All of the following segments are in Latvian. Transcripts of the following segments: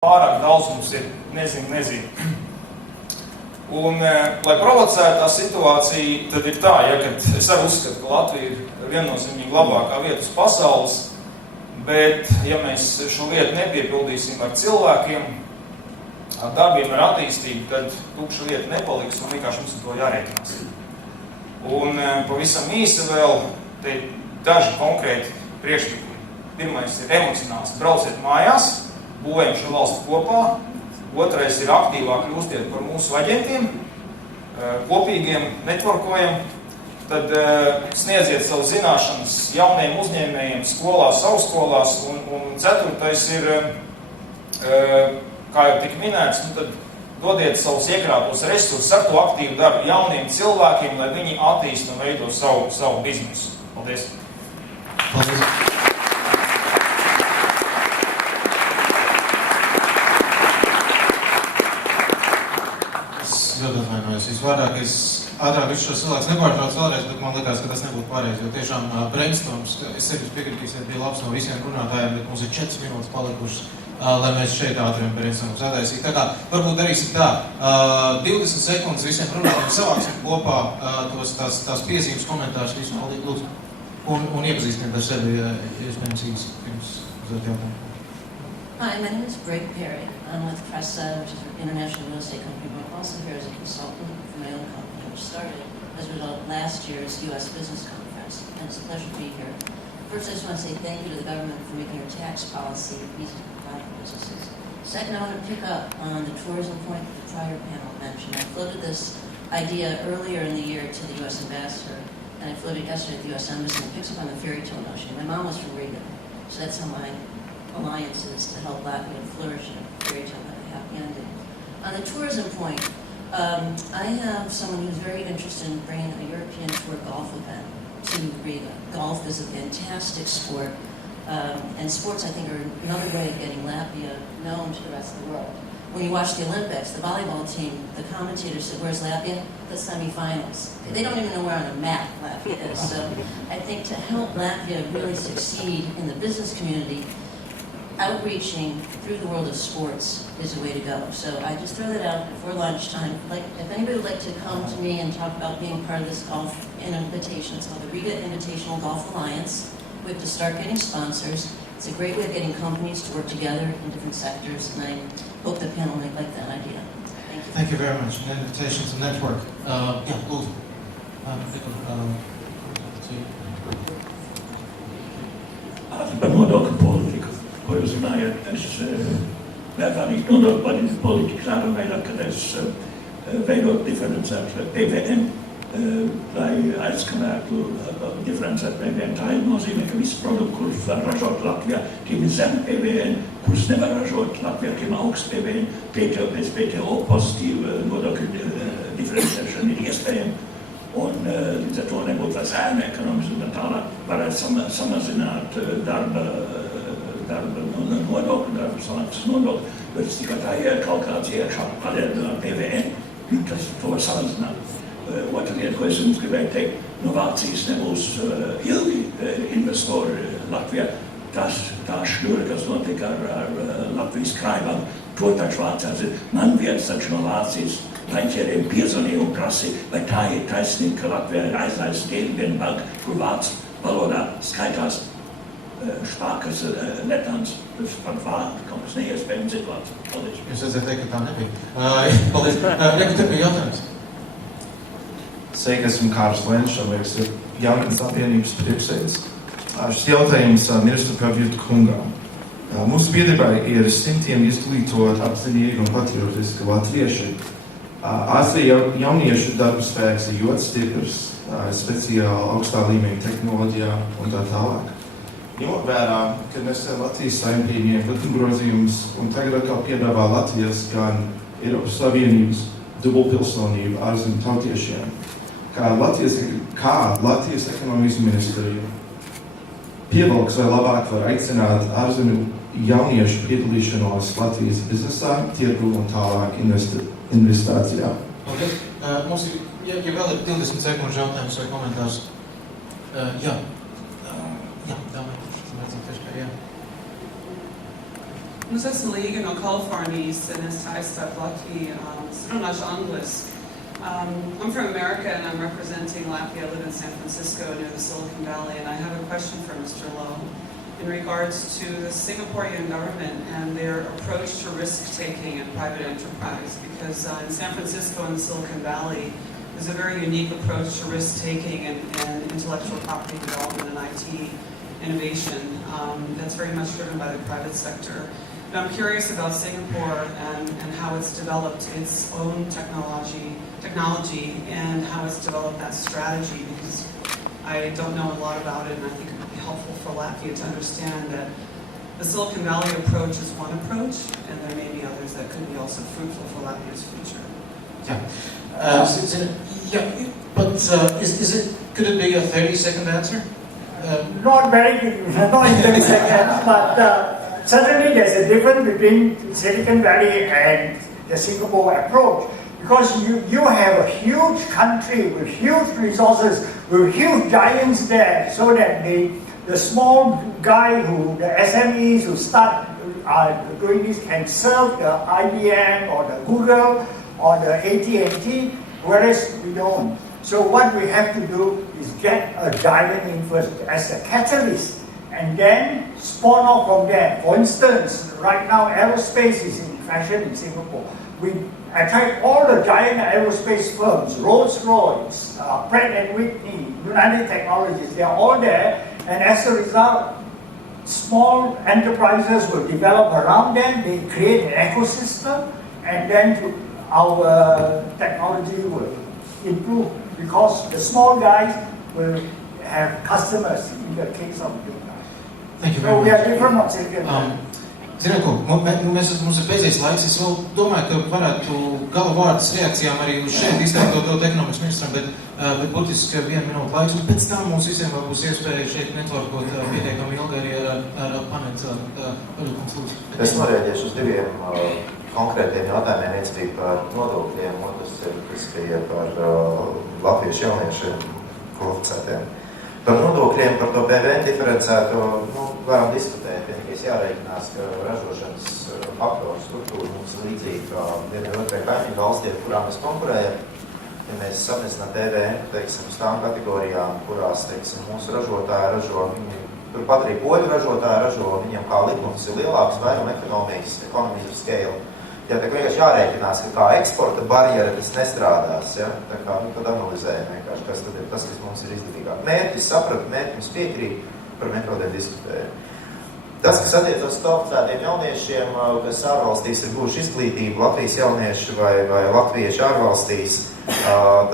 pārāk daudz mums ir, nezinu. Un, lai provocētu tā situācija, tad ir tā, kad es arī uzskatu, ka Latvija ir viennozīmīgi labākā vieta uz pasaules, bet, ja mēs šo vietu nepiepildīsim ar cilvēkiem, ar darbiem, ar attīstību, tad tukša vieta nepaliks, un vienkārši mums ar to jārēķinās. Un pavisam īsi vēl, te ir daži konkrēti priekšlikumi. Pirmais ir emocionāls, brauciet mājās, būvējam šo valstu kopā. Otrais ir aktīvāk kļūstiet par mūsu aģentiem, kopīgiem, networkojam. Tad sniedziet savu zināšanas jauniem uzņēmējiem skolās, savskolās. Un ceturtais ir, kā jau tika minēts, tad dodiet savus iekrātos resursus ar to aktīvu darbu jauniem cilvēkiem, lai viņi attīst un veido savu biznesu. Paldies! Paldies! Ļoti atvainojos. Visvairāk es ātrāk visu šo cilvēks nepārtrauc vēlreiz, bet man likās, ka tas nebūtu pareizi, jo tiešām brainstorms, es sevi piekritīsiet, bija labs no visiem runātājiem, bet mums ir 4 minūtes palikušas, lai mēs šeit ātriem brainstorms sataisītu. Tā kā varbūt darīsim tā, 20 sekundes visiem runātājiem savāksim kopā tās piezīmes, komentārus, visu maldīgi lūdzu. Un iepazīstiniet ar sevi, iespējams īsi, pirms uzdot jautājumu. Hi, my name is Greg Perry. I'm with Pasaules, which is an international real estate company, but I'm also here as a consultant for my own company, which started as a result of last year's U.S. Business Conference, and it's a pleasure to be here. First, I just want to say thank you to the government for making our tax policy easy to provide for businesses. Second, I want to pick up on the tourism point that the prior panel mentioned. I floated this idea earlier in the year to the U.S. ambassador, and I floated yesterday at the U.S. Embassy, and it picks up on the fairy tale notion. My mom was from Riga, so that's how my alliances to help Latvia flourish in a fairy tale that a happy ending. On the tourism point, I have someone who's very interested in bringing a European tour golf event to Riga. Golf is a fantastic sport, and sports, I think, are another way of getting Latvia known to the rest of the world. When you watch the Olympics, the volleyball team, the commentators said, "Where's Latvia?" The semifinals. They don't even know where on a map Latvia is. So I think to help Latvia really succeed in the business community, outreaching through the world of sports is a way to go. So I just throw that out before lunchtime. If anybody would like to come to me and talk about being part of this golf invitation, it's called the Riga Invitational Golf Alliance. We have to start getting sponsors. It's a great way of getting companies to work together in different sectors, and I hope the panel might like that idea. Thank you. Thank you very much. An invitation to network. Lūdzu. Par nodokļu politiku, ko jūs runājat, es vērtājot nodokļu politiku šādā veidā, kad es veidot diferencētu PVN, lai aizskanētu diferencētu PVN. Tā ir nozīmē, ka visi produkti, kurus var ražot Latvijā, tiem ir zem PVN, kurus nevar ražot Latvijā, tiem augsts PVN, pēc PTO pozitīva nodokļu diferencēšana ir iespējama. Un līdz ar to nebūtu vairs ēna ekonomiski, un tālāk varētu samazināt darba nodokļu, darba samaksas nodokļu, bet tikai tā kalkulācija iekšā palielināt PVN, tas to var samazināt. Otra lieta, ko es jums gribēju teikt, no Vācijas nebūs ilgi investori Latvijā. Tā šļura, kas notika ar Latvijas krājumam, to taču Vācijās ir. Man viens taču no Vācijas banķieriem piezvanīja un prasīja, vai tā ir taisnība, ka Latvijā ir aizlaists viena banka, kur vācu valodā skaitās špākas netāns par vārdu, kaut kas neiespējami ciklāts. Paldies. Jūs redzētu teikt, ka tā nebija. Paldies. Reku, tev bija jautājums. Sveiki, esmu Kārs Lenčs, liekas, ir Jaunatnes apvienības priekšsēdis. Šis jautājums ministru Pavietu kungām. Mūsu biedrībai ir simtiem izglītot, apzinīgi un patriotiski latvieši. ASV jauniešu darba spēks ir ļoti stiprs, speciāli augstā līmeņa tehnoloģijā un tā tālāk. Ņemot vērā, ka mēs Latvijas Saeima pieņēma likumgrozījumus un tagad atkal piedāvā Latvijas gan Eiropas Savienības dubultpilsonību ārzemju tautiešiem. Kā Latvijas ekonomikas ministrija pievalks vai labāk var aicināt ārzemju jauniešu piedalīšanos Latvijas biznesā, tirgu un tālāk investīcijā. Paldies. Mums ir, ja vēl ir 20 sekundžu jautājums vai komentārs. Jā, domāju, jā. Nu, es esmu Līga no Kalifornijas, un es aizstāvu Latviju. Es runāšu angliski. I'm from America, and I'm representing Latvia. I live in San Francisco near the Silicon Valley, and I have a question for Mr. Lowe in regards to the Singaporean government and their approach to risk-taking and private enterprise. Because in San Francisco and the Silicon Valley, there's a very unique approach to risk-taking and intellectual property development and IT innovation that's very much driven by the private sector. And I'm curious about Singapore and how it's developed its own technology and how it's developed that strategy, because I don't know a lot about it, and I think it would be helpful for Latvia to understand that the Silicon Valley approach is one approach, and there may be others that could be also fruitful for Latvia's future. Could it be a 30-second answer? Not very good, not in 30 seconds, but certainly there's a difference between Silicon Valley and the Singapore approach. Because you have a huge country with huge resources, with huge giants there, so that the small guy the SMEs who start doing this can serve the IBM or the Google or the AT&T, whereas we don't. So what we have to do is get a giant in first as a catalyst, and then spawn off from there. For instance, right now aerospace is in fashion in Singapore. We attract all the giant aerospace firms, Rolls-Royce, Pratt & Whitney, United Technologies, they are all there, and as a result, small enterprises will develop around them, they create an ecosystem, and then our technology will improve, because the small guys will have customers in the case of big guys. Thank you very So much. we are different from Silicon Valley. Ziniet, ko, mums ir beidzies laiks. Es vēl domāju, ka varētu gala vārdus reakcijām arī uz šeit izteikt dot ekonomikas ministram, bet būtiski 1 minūte laiks. Un pēc tam mums visiem vēl būs iespēja šeit netvorkot pietiekami ilgi arī ar paneļu cilvēku. Es norēģiešu uz 2 konkrētiem jautājumiem. Viens bija par nodokļiem, otrs bija par latviešu jauniešiem kvalificētiem. Par nodokļiem, par to PVN diferencēto, varam diskutēt. Vienīgais jārēķinās, ka ražošanas faktoru struktūra mums ir līdzīga kā vienai otrai kaimiņu valstiem, kurām mēs konkurējam. Ja mēs samazinām PVN, teiksim, uz tām kategorijām, kurās, teiksim, mūsu ražotāji ražo, turpat arī poļu ražotāji ražo, viņiem kā likums ir lielāks, vairuma ekonomijas scale. Ja tā vienkārši jārēķinās, ka kā eksporta barjera tas nestrādās, ja? Tā kā, tad analizējam vienkārši, kas tad ir tas, kas mums ir izdevīgāk. Mērķis saprat, mērķis piekrīt, par metodēm diskutējam. Tas, kas attiecas uz kvalificētiem jauniešiem, kas ārvalstīs ir guvuši izglītību, Latvijas jaunieši vai latvieši ārvalstīs,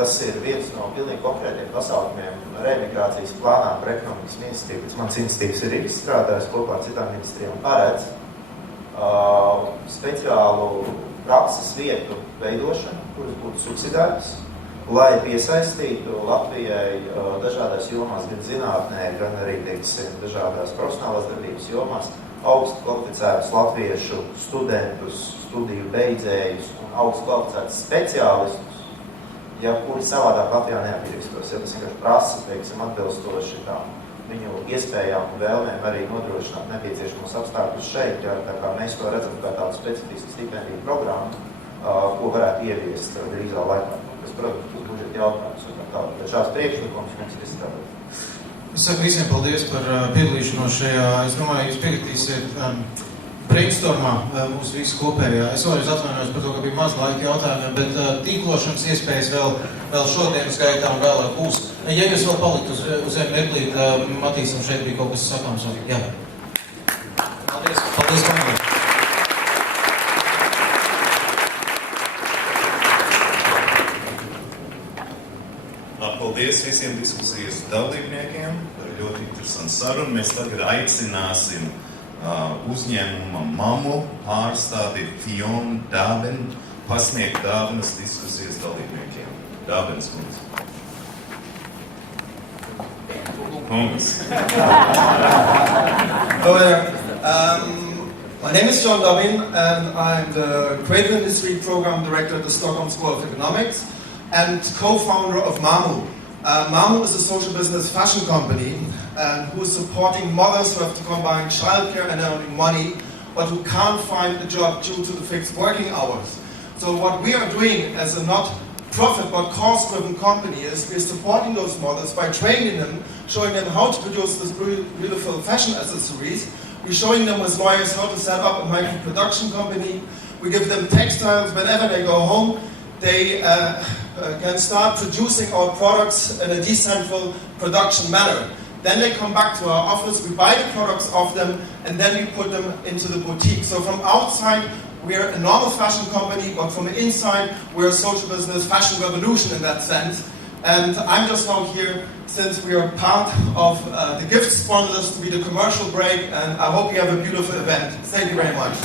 tas ir viens no pilnīgi konkrētiem pasākumiem reemigrācijas plānā par ekonomikas ministriju, kas mans institīvs ir izstrādājis kopā ar citām ministrijām paredz speciālu prakses vietu veidošanu, kuras būtu subsidētas, lai piesaistītu Latvijai dažādās jomās, gan zinātnē, gan arī, teiksim, dažādās profesionālās darbības jomās, augstu kvalificētus latviešu studentus, studiju beidzējus un augstu kvalificētus speciālistus, ja, kuri savādāk Latvijā neattīstos. Ja tas vienkārši prasa, teiksim, atbilstoši tām viņu iespējām un vēlmēm arī nodrošināt nepieciešamos apstākļus šeit, ja, tā kā mēs to redzam kā tādu specifisku stipendiju programmu, ko varētu ieviest drīzā laikā. Tas, protams, būs budžeta jautājums un tā. Bet šāds priekšlikums mums ir izstrādāt. Es saku visiem paldies par piedalīšanos šajā. Es domāju, jūs piekritīsiet brainstormā mūsu visu kopējā. Es vēlreiz atvainojos par to, ka bija maz laika jautājumiem, bet tīklošanas iespējas vēl šodienas gaitā un vēlāk būs. Ja jūs vēl palikt uz mirklīt, Matīsam šeit bija kaut kas sakāms. Jā. Paldies. Paldies, Matīsam. Paldies visiem diskusijas dalībniekiem par ļoti interesantu sarunu. Mēs tagad aicināsim uzņēmuma mamu pārstāvi Fionu Dābenu pasniegt dāvanas diskusijas dalībniekiem. Dābenes kundze. Hello there. My name is John Dobbin, and I'm the Creative Industry Program Director at the Stockholm School of Economics and co-founder of Mamu. Mamu is a social business fashion company who is supporting mothers who have to combine childcare and earning money but who can't find a job due to the fixed working hours. So what we are doing as a not-profit but cost-driven company is we're supporting those models by training them, showing them how to produce these beautiful fashion accessories. We're showing them as lawyers how to set up a micro-production company. We give them textiles whenever they go home. They can start producing our products in a decentral production manner. Then they come back to our office, we buy the products off them, and then we put them into the boutique. So from outside, we're a normal fashion company, but from inside, we're a social business fashion revolution in that sense. And I'm just now here since we are part of the gift sponsors to be the commercial break, and I hope you have a beautiful event. Thank you very much.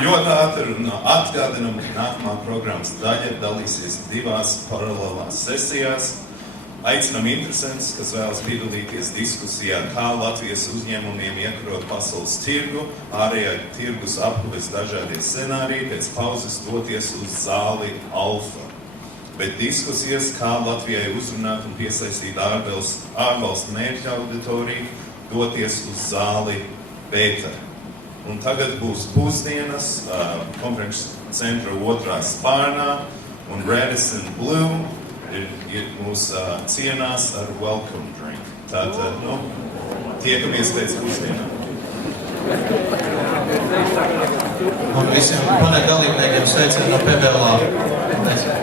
Ļoti ātri un atgādinam, ka nākamā programmas daļa dalīsies divās paralēlās sesijās. Aicinam interesantus, kas vēlas piedalīties diskusijā, kā Latvijas uzņēmumiem iekarot pasaules tirgu, ārējā tirgus aphuves dažādie scenāriji, pēc pauzes doties uz zāli Alfa. Bet diskusijas, kā Latvijai uzrunāt un piesaistīt ārvalstu mērķa auditoriju, doties uz zāli Beta. Un tagad būs pusdienas konferences centra otrā spārnā, un Radisson Blue ir mūs cienās ar welcome drink. Tātad, tiekamies pēc pusdienām. Un visiem paneļa dalībniekiem sveicieni no PBLA.